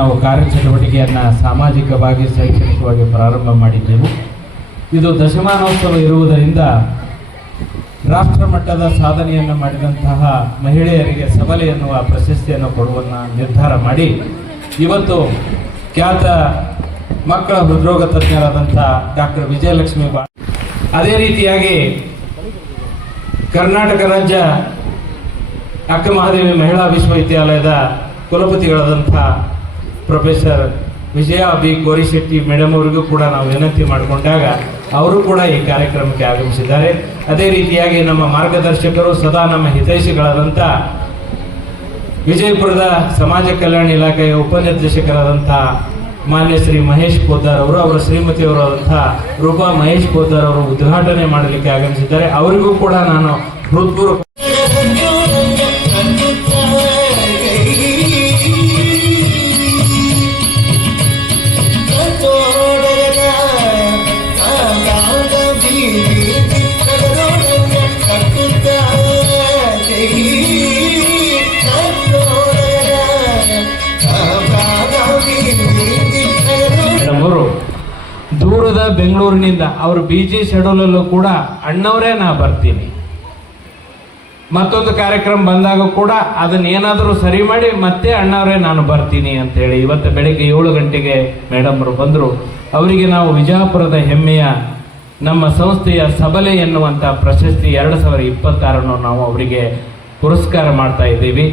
ನಾವು ಕಾರ್ಯಚಟುವಟಿಕೆಯನ್ನು ಸಾಮಾಜಿಕವಾಗಿ ಶೈಕ್ಷಣಿಕವಾಗಿ ಪ್ರಾರಂಭ ಮಾಡಿದ್ದೆವು. ಇದು ದಶಮಾನೋತ್ಸವ ಇರುವುದರಿಂದ ರಾಷ್ಟ್ರ ಮಟ್ಟದ ಸಾಧನೆಯನ್ನು ಮಾಡಿದಂತಹ ಮಹಿಳೆಯರಿಗೆ ಸಬಲೆ ಎನ್ನುವ ಪ್ರಶಸ್ತಿಯನ್ನು ಕೊಡುವನ್ನ ನಿರ್ಧಾರ ಮಾಡಿ ಇವತ್ತು ಖ್ಯಾತ ಮಕ್ಕಳ ಹೃದ್ರೋಗ ತಜ್ಞರಾದಂಥ ಡಾಕ್ಟರ್ ವಿಜಯಲಕ್ಷ್ಮಿ ಅದೇ ರೀತಿಯಾಗಿ ಕರ್ನಾಟಕ ರಾಜ್ಯ ಅಕ್ಕ ಮಹಾದೇವಿ ಮಹಿಳಾ ವಿಶ್ವವಿದ್ಯಾಲಯದ ಕುಲಪತಿಗಳಾದಂಥ ಪ್ರೊಫೆಸರ್ ವಿಜಯ ಬಿ ಕೋರಿಶೆಟ್ಟಿ ಮೇಡಮ್ ಅವರಿಗೂ ಕೂಡ ನಾವು ವಿನಂತಿ ಮಾಡಿಕೊಂಡಾಗ ಅವರು ಕೂಡ ಈ ಕಾರ್ಯಕ್ರಮಕ್ಕೆ ಆಗಮಿಸಿದ್ದಾರೆ. ಅದೇ ರೀತಿಯಾಗಿ ನಮ್ಮ ಮಾರ್ಗದರ್ಶಕರು ಸದಾ ನಮ್ಮ ಹಿತೈಷಿಗಳಾದಂಥ ವಿಜಯಪುರದ ಸಮಾಜ ಕಲ್ಯಾಣ ಇಲಾಖೆಯ ಉಪನಿರ್ದೇಶಕರಾದಂಥ ಮಾನ್ಯ ಶ್ರೀ ಮಹೇಶ್ ಪೋದ್ದಾರ್ ಅವರು, ಅವರ ಶ್ರೀಮತಿಯವರಾದಂತಹ ರೂಪಾ ಮಹೇಶ್ ಪೋದ್ದಾರ್ ಅವರು ಉದ್ಘಾಟನೆ ಮಾಡಲಿಕ್ಕೆ ಆಗಮಿಸಿದ್ದಾರೆ. ಅವರಿಗೂ ಕೂಡ ನಾನು ಹೃತ್ಪೂರ್ವಕ ದೂರದ ಬೆಂಗಳೂರಿನಿಂದ ಅವರು ಬಿಜಿ ಶೆಡ್ಯೂಲಲ್ಲೂ ಕೂಡ ಅಣ್ಣವರೇ ನಾ ಬರ್ತೀನಿ, ಮತ್ತೊಂದು ಕಾರ್ಯಕ್ರಮ ಬಂದಾಗ ಕೂಡ ಅದನ್ನೇನಾದರೂ ಸರಿ ಮಾಡಿ ಮತ್ತೆ ಅಣ್ಣವರೇ ನಾನು ಬರ್ತೀನಿ ಅಂತೇಳಿ ಇವತ್ತು ಬೆಳಗ್ಗೆ 7 ಗಂಟೆಗೆ ಮೇಡಮ್ ಅವರು ಬಂದರು. ಅವರಿಗೆ ನಾವು ವಿಜಯಪುರದ ಹೆಮ್ಮೆಯ ನಮ್ಮ ಸಂಸ್ಥೆಯ ಸಬಲೆ ಎನ್ನುವಂಥ ಪ್ರಶಸ್ತಿ 2026 ನಾವು ಅವರಿಗೆ ಪುರಸ್ಕಾರ ಮಾಡ್ತಾ ಇದ್ದೀವಿ.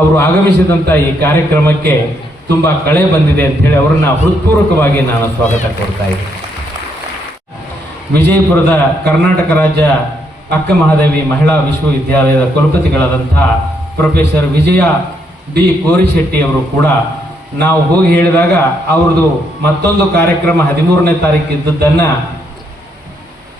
ಅವರು ಆಗಮಿಸಿದಂಥ ಈ ಕಾರ್ಯಕ್ರಮಕ್ಕೆ ತುಂಬ ಕಳೆ ಬಂದಿದೆ ಅಂಥೇಳಿ ಅವರನ್ನು ಹೃತ್ಪೂರ್ವಕವಾಗಿ ನಾನು ಸ್ವಾಗತ ಕೊಡ್ತಾ ಇದ್ದೀನಿ. ವಿಜಯಪುರದ ಕರ್ನಾಟಕ ರಾಜ್ಯ ಅಕ್ಕ ಮಹಾದೇವಿ ಮಹಿಳಾ ವಿಶ್ವವಿದ್ಯಾಲಯದ ಕುಲಪತಿಗಳಾದಂಥ ಪ್ರೊಫೆಸರ್ ವಿಜಯ ಬಿ ಕೋರಿಶೆಟ್ಟಿ ಅವರು ಕೂಡ ನಾವು ಹೋಗಿ ಹೇಳಿದಾಗ ಅವ್ರದ್ದು ಮತ್ತೊಂದು ಕಾರ್ಯಕ್ರಮ 13ನೇ ತಾರೀಕು ಇದ್ದದ್ದನ್ನು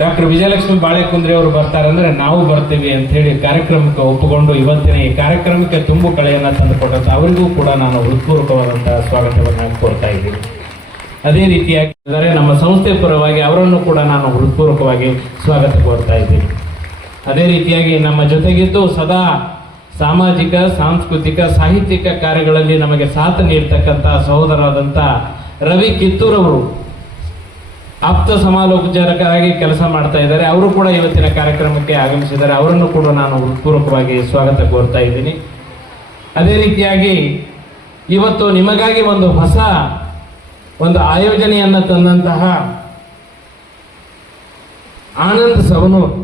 ಡಾಕ್ಟರ್ ವಿಜಯಲಕ್ಷ್ಮಿ ಬಾಳೆಕುಂದ್ರಿ ಅವರು ಬರ್ತಾರೆ ಅಂದರೆ ನಾವು ಬರ್ತೀವಿ ಅಂತ ಹೇಳಿ ಕಾರ್ಯಕ್ರಮಕ್ಕೆ ಒಪ್ಪಿಕೊಂಡು ಇವತ್ತಿನ ಈ ಕಾರ್ಯಕ್ರಮಕ್ಕೆ ತುಂಬು ಕಳೆಯನ್ನು ತಂದುಕೊಟ್ಟಂತ ಅವರಿಗೂ ಕೂಡ ನಾನು ಹೃತ್ಪೂರ್ವಕವಾದಂತಹ ಸ್ವಾಗತವನ್ನು ಕೋರ್ತಾ ಇದ್ದೀನಿ. ಅದೇ ರೀತಿಯಾಗಿ ನಮ್ಮ ಸಂಸ್ಥೆ ಪರವಾಗಿ ಅವರನ್ನು ಕೂಡ ನಾನು ಹೃತ್ಪೂರ್ವಕವಾಗಿ ಸ್ವಾಗತ ಕೋರ್ತಾ ಇದ್ದೀನಿ. ಅದೇ ರೀತಿಯಾಗಿ ನಮ್ಮ ಜೊತೆಗಿದ್ದು ಸದಾ ಸಾಮಾಜಿಕ, ಸಾಂಸ್ಕೃತಿಕ, ಸಾಹಿತ್ಯಿಕ ಕಾರ್ಯಗಳಲ್ಲಿ ನಮಗೆ ಸಾಥ ನೀಡ್ತಕ್ಕಂಥ ಸಹೋದರರಾದಂಥ ರವಿ ಕಿತ್ತೂರವರು ಆಪ್ತ ಸಮಾಲೋಚಕರಾಗಿ ಕೆಲಸ ಮಾಡ್ತಾ ಇದ್ದಾರೆ. ಅವರು ಕೂಡ ಇವತ್ತಿನ ಕಾರ್ಯಕ್ರಮಕ್ಕೆ ಆಗಮಿಸಿದ್ದಾರೆ. ಅವರನ್ನು ಕೂಡ ನಾನು ಹೃತ್ಪೂರ್ವಕವಾಗಿ ಸ್ವಾಗತ ಕೋರ್ತಾ ಇದ್ದೀನಿ. ಅದೇ ರೀತಿಯಾಗಿ ಇವತ್ತು ನಿಮಗಾಗಿ ಒಂದು ಆಯೋಜನೆಯನ್ನು ತಂದಂತಹ ಆನಂದ್ ಸವನೂರ್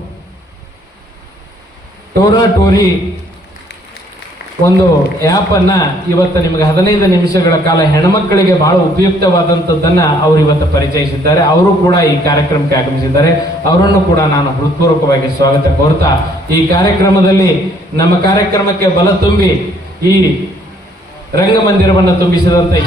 ಟೋರಿ ಒಂದು ಆ್ಯಪನ್ನು ಇವತ್ತು ನಿಮಗೆ 15 ನಿಮಿಷಗಳ ಕಾಲ ಹೆಣ್ಮಕ್ಕಳಿಗೆ ಬಹಳ ಉಪಯುಕ್ತವಾದಂಥದ್ದನ್ನು ಅವರು ಇವತ್ತು ಪರಿಚಯಿಸಿದ್ದಾರೆ. ಅವರು ಕೂಡ ಈ ಕಾರ್ಯಕ್ರಮಕ್ಕೆ ಆಗಮಿಸಿದ್ದಾರೆ. ಅವರನ್ನು ಕೂಡ ನಾನು ಹೃತ್ಪೂರ್ವಕವಾಗಿ ಸ್ವಾಗತ ಕೋರ್ತಾ ಈ ಕಾರ್ಯಕ್ರಮದಲ್ಲಿ ನಮ್ಮ ಕಾರ್ಯಕ್ರಮಕ್ಕೆ ಬಲ ತುಂಬಿ ಈ ರಂಗಮಂದಿರವನ್ನು ತುಂಬಿಸಿದಂತೆ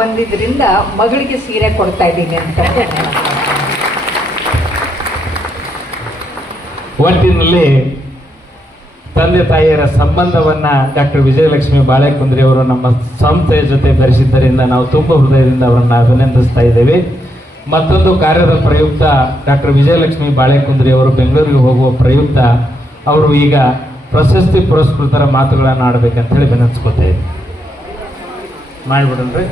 ಬಂದಿದ್ರಿಂದ ಮಗಳಿಗೆ ಸೀರೆ ಕೊಡ್ತಾ ಇದ್ದೀನಿ ಅಂತ. ಒಟ್ಟಿನಲ್ಲಿ ತಂದೆ ತಾಯಿಯರ ಸಂಬಂಧವನ್ನ ಡಾಕ್ಟರ್ ವಿಜಯಲಕ್ಷ್ಮಿ ಬಾಳೆಕುಂದ್ರಿ ಅವರು ನಮ್ಮ ಸಂಸ್ಥೆಯ ಜೊತೆ ಬೆರೆಸಿದ್ದರಿಂದ ನಾವು ತುಂಬ ಹೃದಯದಿಂದ ಅವರನ್ನು ಅಭಿನಂದಿಸ್ತಾ ಇದ್ದೇವೆ. ಮತ್ತೊಂದು ಕಾರ್ಯದ ಪ್ರಯುಕ್ತ ಡಾಕ್ಟರ್ ವಿಜಯಲಕ್ಷ್ಮಿ ಬಾಳೆಕುಂದ್ರಿ ಅವರು ಬೆಂಗಳೂರಿಗೆ ಹೋಗುವ ಪ್ರಯುಕ್ತ ಅವರು ಈಗ ಪ್ರಶಸ್ತಿ ಪುರಸ್ಕೃತರ ಮಾತುಗಳನ್ನು ಆಡಬೇಕಂತ ಹೇಳಿ ವಿನಂತಿಸ್ಕೊತೇವೆ. ಮಾಡಿಬಿಡನ್ರಿ.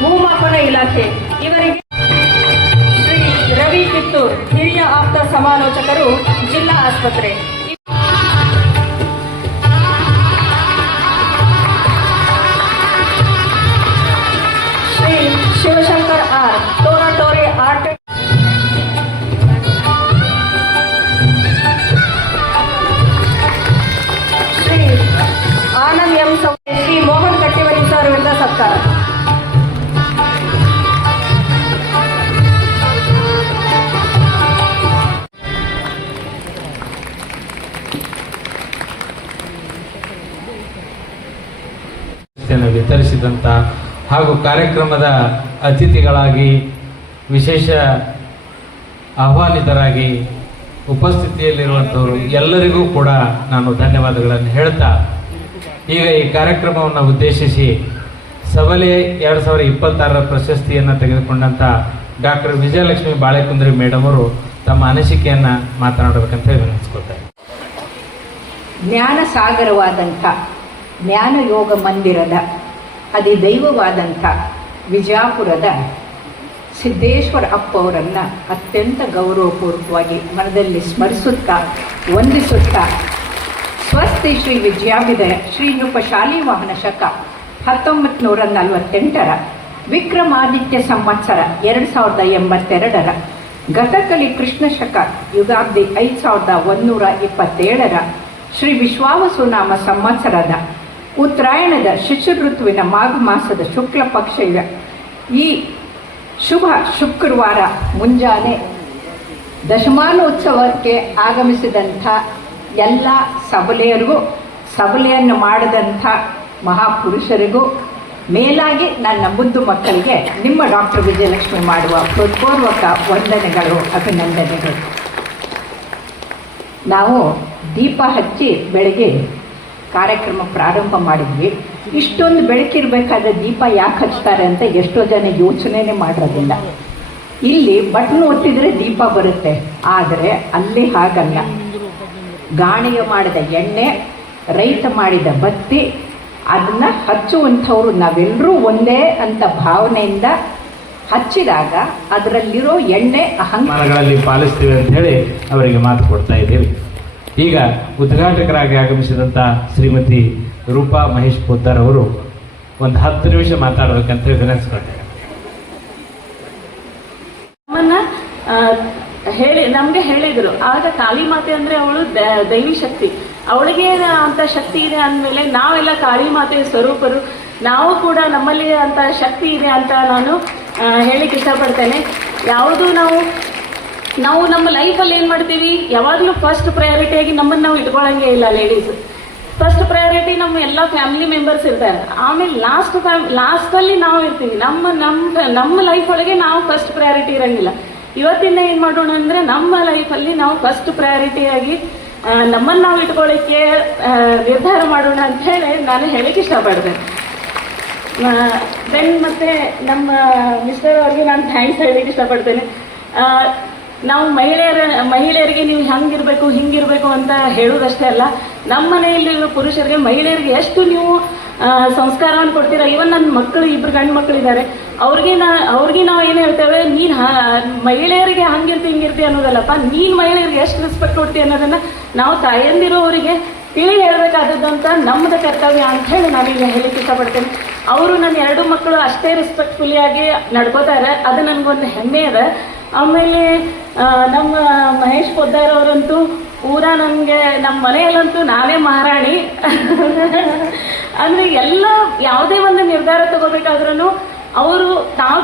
ಭೂಮಾಪನ ಇಲಾಖೆ ಇವರಿಗೆ ಶ್ರೀ ರವಿ ಕಿತ್ತೂರ್ ಹಿರಿಯ ಆಪ್ತ ಸಮಾಲೋಚಕರು ಜಿಲ್ಲಾ ಆಸ್ಪತ್ರೆ ಶ್ರೀ ಶಿವಶಂಕರ್ ಆರ್ ಟೋರಾಟೋರಿ ಆರ್ಟ್ ಶ್ರೀ ಆನಂದ್ ಎಂ ಶ್ರೀ ಮೋಹನ್ ಕಟ್ಟಿವಲಿ ಸರ್ ಅವರಿಂದ ಸತ್ಕಾರ ವಿತರಿಸಿದಂಥ ಹಾಗೂ ಕಾರ್ಯಕ್ರಮದ ಅತಿಥಿಗಳಾಗಿ ವಿಶೇಷ ಆಹ್ವಾನಿತರಾಗಿ ಉಪಸ್ಥಿತಿಯಲ್ಲಿರುವಂಥವರು ಎಲ್ಲರಿಗೂ ಕೂಡ ನಾನು ಧನ್ಯವಾದಗಳನ್ನು ಹೇಳ್ತಾ ಈಗ ಈ ಕಾರ್ಯಕ್ರಮವನ್ನು ಉದ್ದೇಶಿಸಿ ಸಬಲೆ 2026 ಪ್ರಶಸ್ತಿಯನ್ನು ತೆಗೆದುಕೊಂಡಂಥ ಡಾಕ್ಟರ್ ವಿಜಯಲಕ್ಷ್ಮಿ ಬಾಳೆಕುಂದ್ರಿ ಮೇಡಮ್ ಅವರು ತಮ್ಮ ಅನಿಸಿಕೆಯನ್ನು ಮಾತನಾಡಬೇಕಂತ ಹೇಳಿ ವಿನಂತಿಸ್ಕೊಳ್ತಾರೆ. ಜ್ಞಾನ ಸಾಗರವಾದಂಥ ಜ್ಞಾನ ಯೋಗ ಮಂದಿರದ ಅಧಿದೈವವಾದಂಥ ವಿಜಾಪುರದ ಸಿದ್ದೇಶ್ವರ ಅಪ್ಪ ಅವರನ್ನು ಅತ್ಯಂತ ಗೌರವಪೂರ್ವಕವಾಗಿ ಮನದಲ್ಲಿ ಸ್ಮರಿಸುತ್ತಾ ವಂದಿಸುತ್ತಾ ಸ್ವಸ್ತಿ ಶ್ರೀ ವಿದ್ಯಾವಿದಯ ಶ್ರೀ ನೃಪಶಾಲಿ ವಾಹನ ಶಕ 1948 ವಿಕ್ರಮಾದಿತ್ಯ ಸಂವತ್ಸರ 2082 ಗತಕಲಿ ಕೃಷ್ಣ ಶಕ ಯುಗಾಬ್ದಿ 5127 ಶ್ರೀ ವಿಶ್ವಾವಸುನಾಮ ಸಂವತ್ಸರದ ಉತ್ತರಾಯಣದ ಶಿಶು ಋತುವಿನ ಮಾಘ ಮಾಸದ ಶುಕ್ಲ ಪಕ್ಷ ಈ ಶುಭ ಶುಕ್ರವಾರ ಮುಂಜಾನೆ ದಶಮಾನೋತ್ಸವಕ್ಕೆ ಆಗಮಿಸಿದಂಥ ಎಲ್ಲ ಸಬಲೆಯರಿಗೂ, ಸಬಲೆಯನ್ನು ಮಾಡಿದಂಥ ಮಹಾಪುರುಷರಿಗೂ, ಮೇಲಾಗಿ ನನ್ನ ಮುದ್ದು ಮಕ್ಕಳಿಗೆ ನಿಮ್ಮ ಡಾಕ್ಟರ್ ವಿಜಯಲಕ್ಷ್ಮಿ ಮಾಡುವ ಹೃತ್ಪೂರ್ವಕ ವಂದನೆಗಳು, ಅಭಿನಂದನೆಗಳು. ನಾವು ದೀಪ ಹಚ್ಚಿ ಬೆಳಗ್ಗೆ ಕಾರ್ಯಕ್ರಮ ಪ್ರಾರಂಭ ಮಾಡಿದ್ವಿ. ಇಷ್ಟೊಂದು ಬೆಳಕಿರಬೇಕಾದ್ರೆ ದೀಪ ಯಾಕೆ ಹಚ್ತಾರೆ ಅಂತ ಎಷ್ಟೋ ಜನ ಯೋಚನೆನೇ ಮಾಡಿರೋದಿಲ್ಲ. ಇಲ್ಲಿ ಬಟನ್ ಒತ್ತಿದ್ರೆ ದೀಪ ಬರುತ್ತೆ, ಆದರೆ ಅಲ್ಲಿ ಹಾಗಲ್ಲ. ಗಾಣಿಗೆ ಮಾಡಿದ ಎಣ್ಣೆ, ರೈತ ಮಾಡಿದ ಬತ್ತಿ, ಅದನ್ನು ಹಚ್ಚುವಂಥವ್ರು ನಾವೆಲ್ಲರೂ ಒಂದೇ ಅಂತ ಭಾವನೆಯಿಂದ ಹಚ್ಚಿದಾಗ ಅದರಲ್ಲಿರೋ ಎಣ್ಣೆ ಅಹಂಕಾರಗಳಲ್ಲಿ ಪಾಲಿಸ್ತೀವಿ ಅಂತ ಹೇಳಿ ಅವರಿಗೆ ಮಾತು ಕೊಡ್ತಾ ಇದ್ದೀವಿ. ಈಗ ಉದ್ಘಾಟಕರಾಗಿ ಆಗಮಿಸಿದಂಥ ಶ್ರೀಮತಿ ರೂಪಾ ಮಹೇಶ್ ಪೋದ್ದಾರ್ ಅವರು ಒಂದು 10 ನಿಮಿಷ ಮಾತಾಡಬೇಕಂತ ವಿನಂತಿಸ್ಕೊಂಡೆ. ನಮಗೆ ಹೇಳಿದ್ರು, ಆಗ ಕಾಳಿ ಮಾತೆ ಅಂದ್ರೆ ಅವಳು ದೈವಿ ಶಕ್ತಿ, ಅವಳಿಗೆ ಅಂತ ಶಕ್ತಿ ಇದೆ ಅಂದಮೇಲೆ ನಾವೆಲ್ಲ ಕಾಳಿ ಮಾತೆಯ ಸ್ವರೂಪರು, ನಾವು ಕೂಡ ನಮ್ಮಲ್ಲಿ ಅಂತ ಶಕ್ತಿ ಇದೆ ಅಂತ ನಾನು ಹೇಳಿಕ್ಕೆ ಇಷ್ಟಪಡ್ತೇನೆ. ಯಾವುದು ನಾವು ನಮ್ಮ ಲೈಫಲ್ಲಿ ಏನು ಮಾಡ್ತೀವಿ, ಯಾವಾಗಲೂ ಫಸ್ಟ್ ಪ್ರಯಾರಿಟಿಯಾಗಿ ನಮ್ಮನ್ನು ನಾವು ಇಟ್ಕೊಳ್ಳಂಗೆ ಇಲ್ಲ. ಲೇಡೀಸ್ ಫಸ್ಟ್ ಪ್ರಯಾರಿಟಿ ನಮ್ಮ ಎಲ್ಲ ಫ್ಯಾಮಿಲಿ ಮೆಂಬರ್ಸ್ ಇರ್ತಾರೆ, ಆಮೇಲೆ ಲಾಸ್ಟಲ್ಲಿ ನಾವು ಇರ್ತೀವಿ. ನಮ್ಮ ಲೈಫ್ ಒಳಗೆ ನಾವು ಫಸ್ಟ್ ಪ್ರಯಾರಿಟಿ ಇರಂಗಿಲ್ಲ. ಇವತ್ತಿನ ಏನು ಮಾಡೋಣ ಅಂದರೆ ನಮ್ಮ ಲೈಫಲ್ಲಿ ನಾವು ಫಸ್ಟ್ ಪ್ರಯಾರಿಟಿಯಾಗಿ ನಮ್ಮನ್ನು ನಾವು ಇಟ್ಕೊಳ್ಳಿಕ್ಕೆ ನಿರ್ಧಾರ ಮಾಡೋಣ ಅಂತ ಹೇಳಿ ನಾನು ಹೇಳಿಕ್ಕೆ ಇಷ್ಟಪಡ್ತೇನೆ. ದೆನ್ ಮತ್ತೆ ನಮ್ಮ ಮಿಸ್ಟರ್ ಅವ್ರಿಗೆ ನಾನು ಥ್ಯಾಂಕ್ಸ್ ಹೇಳಲಿಕ್ಕೆ ಇಷ್ಟಪಡ್ತೇನೆ. ನಾವು ಮಹಿಳೆಯರಿಗೆ ನೀವು ಹಂಗಿರಬೇಕು ಹಿಂಗಿರಬೇಕು ಅಂತ ಹೇಳೋದಷ್ಟೇ ಅಲ್ಲ, ನಮ್ಮ ಮನೆಯಲ್ಲಿರುವ ಪುರುಷರಿಗೆ ಮಹಿಳೆಯರಿಗೆ ಎಷ್ಟು ನೀವು ಸಂಸ್ಕಾರವನ್ನು ಕೊಡ್ತೀರಾ. ಇವನ್ ನನ್ನ ಮಕ್ಕಳು 2 ಗಂಡು ಮಕ್ಕಳಿದ್ದಾರೆ, ಅವ್ರಿಗೆ ನಾವು ಏನು ಹೇಳ್ತೇವೆ, ನೀನು ಮಹಿಳೆಯರಿಗೆ ಹಂಗಿರ್ತಿ ಹಿಂಗಿರ್ತಿ ಅನ್ನೋದಲ್ಲಪ್ಪ, ನೀನು ಮಹಿಳೆಯರಿಗೆ ಎಷ್ಟು ರೆಸ್ಪೆಕ್ಟ್ ಕೊಡ್ತೀವಿ ಅನ್ನೋದನ್ನು ನಾವು ತಾಯಂದಿರೋವರಿಗೆ ತಿಳಿ ಹೇಳಬೇಕಾದದ್ದು ಅಂತ ನಮ್ಮದು ಕರ್ತವ್ಯ ಅಂತ ಹೇಳಿ ನಾನೀಗ ಹೇಳಲಿಕ್ಕೆ ಇಷ್ಟಪಡ್ತೇನೆ. ಅವರು ನನ್ನ 2 ಮಕ್ಕಳು ಅಷ್ಟೇ ರೆಸ್ಪೆಕ್ಟ್ಫುಲ್ಲಿಯಾಗಿ ನಡ್ಕೋತಾರೆ, ಅದು ನನಗೊಂದು ಹೆಮ್ಮೆ ಇದೆ. ಆಮೇಲೆ ನಮ್ಮ ಮಹೇಶ್ ಪೋದ್ದಾರ್ ಅವರಂತೂ ಪೂರಾ ನನಗೆ ನಮ್ಮ ಮನೆಯಲ್ಲಂತೂ ನಾನೇ ಮಹಾರಾಣಿ. ಅಂದರೆ ಎಲ್ಲ ಯಾವುದೇ ಒಂದು ನಿರ್ಧಾರ ತಗೋಬೇಕಾದ್ರೂ ಅವರು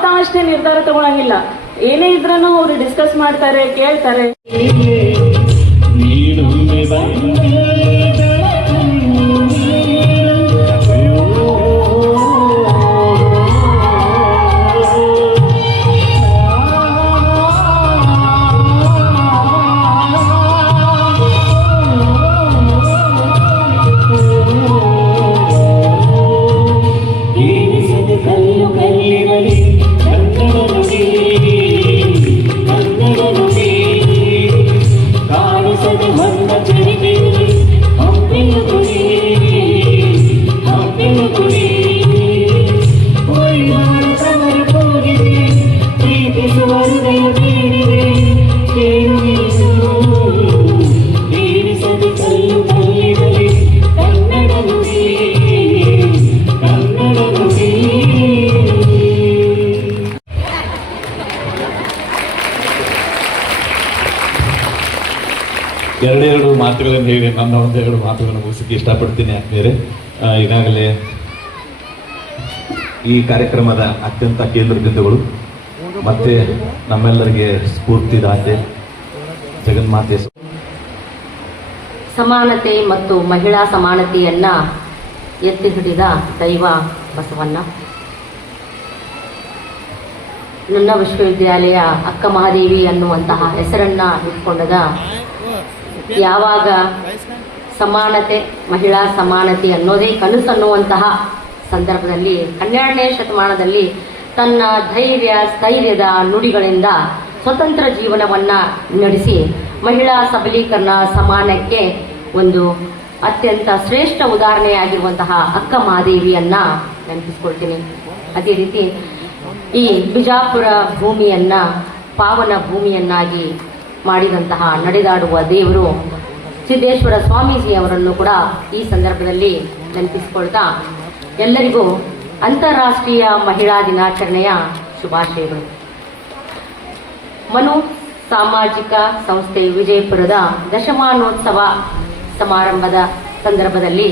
ತಾವಷ್ಟೇ ನಿರ್ಧಾರ ತಗೊಳಂಗಿಲ್ಲ, ಏನೇ ಇದ್ರೂ ಅವರು ಡಿಸ್ಕಸ್ ಮಾಡ್ತಾರೆ, ಕೇಳ್ತಾರೆ. ಎರಡೆರಡು ಮಾತುಗಳನ್ನು ಹೇಳಿ ನನ್ನ ಒಂದೆರಡು ಮಾತುಗಳನ್ನು ಮುಗಿಸಕ್ಕೆ ಇಷ್ಟಪಡ್ತೀನಿ. ಆದ್ಮೇಲೆ ಈಗಾಗಲೇ ಈ ಕಾರ್ಯಕ್ರಮದ ಅತ್ಯಂತ ಕೇಂದ್ರ ಬಿಂದುಗಳು ಮತ್ತೆ ನಮ್ಮೆಲ್ಲರಿಗೆ ಸ್ಫೂರ್ತಿದಾತೆ ಜಗನ್ಮಾತೆ ಸಮಾನತೆ ಮತ್ತು ಮಹಿಳಾ ಸಮಾನತೆಯನ್ನ ಎತ್ತಿ ಹಿಡಿದ ದೈವ ಬಸವಣ್ಣ. ನನ್ನ ವಿಶ್ವವಿದ್ಯಾಲಯ ಅಕ್ಕ ಮಹಾದೇವಿ ಅನ್ನುವಂತಹ ಹೆಸರನ್ನ ಇಟ್ಕೊಂಡದ ಯಾವಾಗ ಸಮಾನತೆ ಮಹಿಳಾ ಸಮಾನತೆ ಅನ್ನೋದೇ ಕನಸು ಅನ್ನುವಂತಹ ಸಂದರ್ಭದಲ್ಲಿ 12ನೇ ಶತಮಾನದಲ್ಲಿ ತನ್ನ ಸ್ಥೈರ್ಯದ ನುಡಿಗಳಿಂದ ಸ್ವತಂತ್ರ ಜೀವನವನ್ನು ನಡೆಸಿ ಮಹಿಳಾ ಸಬಲೀಕರಣ ಸಮಾನಕ್ಕೆ ಒಂದು ಅತ್ಯಂತ ಶ್ರೇಷ್ಠ ಉದಾಹರಣೆಯಾಗಿರುವಂತಹ ಅಕ್ಕ ಮಹಾದೇವಿಯನ್ನ ನೆನಪಿಸ್ಕೊಳ್ತೀನಿ. ಅದೇ ರೀತಿ ಈ ಬಿಜಾಪುರ ಭೂಮಿಯನ್ನ ಪಾವನ ಭೂಮಿಯನ್ನಾಗಿ ಮಾಡಿದಂತಹ ನಡೆದಾಡುವ ದೇವರು ಸಿದ್ದೇಶ್ವರ ಸ್ವಾಮೀಜಿ ಅವರನ್ನು ಕೂಡ ಈ ಸಂದರ್ಭದಲ್ಲಿ ನೆನಪಿಸಿಕೊಳ್ತಾ ಎಲ್ಲರಿಗೂ ಅಂತಾರಾಷ್ಟ್ರೀಯ ಮಹಿಳಾ ದಿನಾಚರಣೆಯ ಶುಭಾಶಯಗಳು. ಮನು ಸಾಮಾಜಿಕ ಸಂಸ್ಥೆ ವಿಜಯಪುರದ ದಶಮಾನೋತ್ಸವ ಸಮಾರಂಭದ ಸಂದರ್ಭದಲ್ಲಿ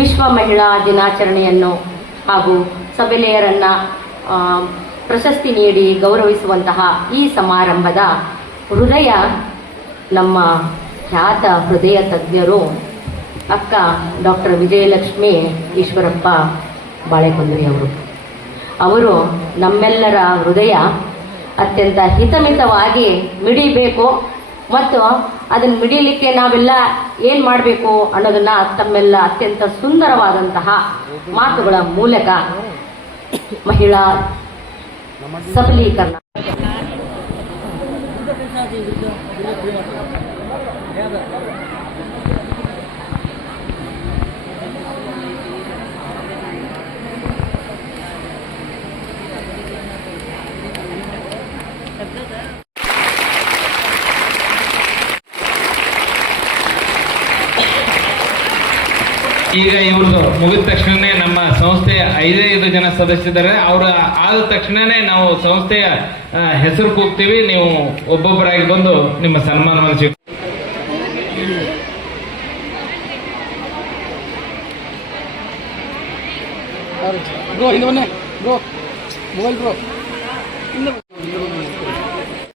ವಿಶ್ವ ಮಹಿಳಾ ದಿನಾಚರಣೆಯನ್ನು ಹಾಗೂ ಸಬಲೆಯರನ್ನ ಪ್ರಶಸ್ತಿ ನೀಡಿ ಗೌರವಿಸುವಂತಹ ಈ ಸಮಾರಂಭದ ಹೃದಯ ನಮ್ಮ ಖ್ಯಾತ ಹೃದಯ ತಜ್ಞರು ಅಕ್ಕ ಡಾಕ್ಟರ್ ವಿಜಯಲಕ್ಷ್ಮಿ ಈಶ್ವರಪ್ಪ ಬಾಳೆಕೊಂಡ್ರಿ ಅವರು ನಮ್ಮೆಲ್ಲರ ಹೃದಯ ಅತ್ಯಂತ ಹಿತಮಿತವಾಗಿ ಮಿಡಿಬೇಕು ಮತ್ತು ಅದನ್ನು ಮಿಡಿಲಿಕ್ಕೆ ನಾವೆಲ್ಲ ಏನು ಮಾಡಬೇಕು ಅನ್ನೋದನ್ನ ತಮ್ಮೆಲ್ಲ ಅತ್ಯಂತ ಸುಂದರವಾದಂತಹ ಮಾತುಗಳ ಮೂಲಕ ಮಹಿಳಾ ಸಬಲೀಕರಣ ಈಗ ಇವ್ರದ್ದು ಮುಗಿದ ತಕ್ಷಣನೇ ನಮ್ಮ ಸಂಸ್ಥೆಯ 5 ಜನ ಸದಸ್ಯರಿದ್ದಾರೆ. ಅವರು ಆದ ತಕ್ಷಣನೇ ನಾವು ಸಂಸ್ಥೆಯ ಹೆಸರು ಕೂಗ್ತೀವಿ. ನೀವು ಒಬ್ಬೊಬ್ಬರಾಗಿ ಬಂದು ನಿಮ್ಮ ಸನ್ಮಾನವನ್ನು ಬ್ರೋ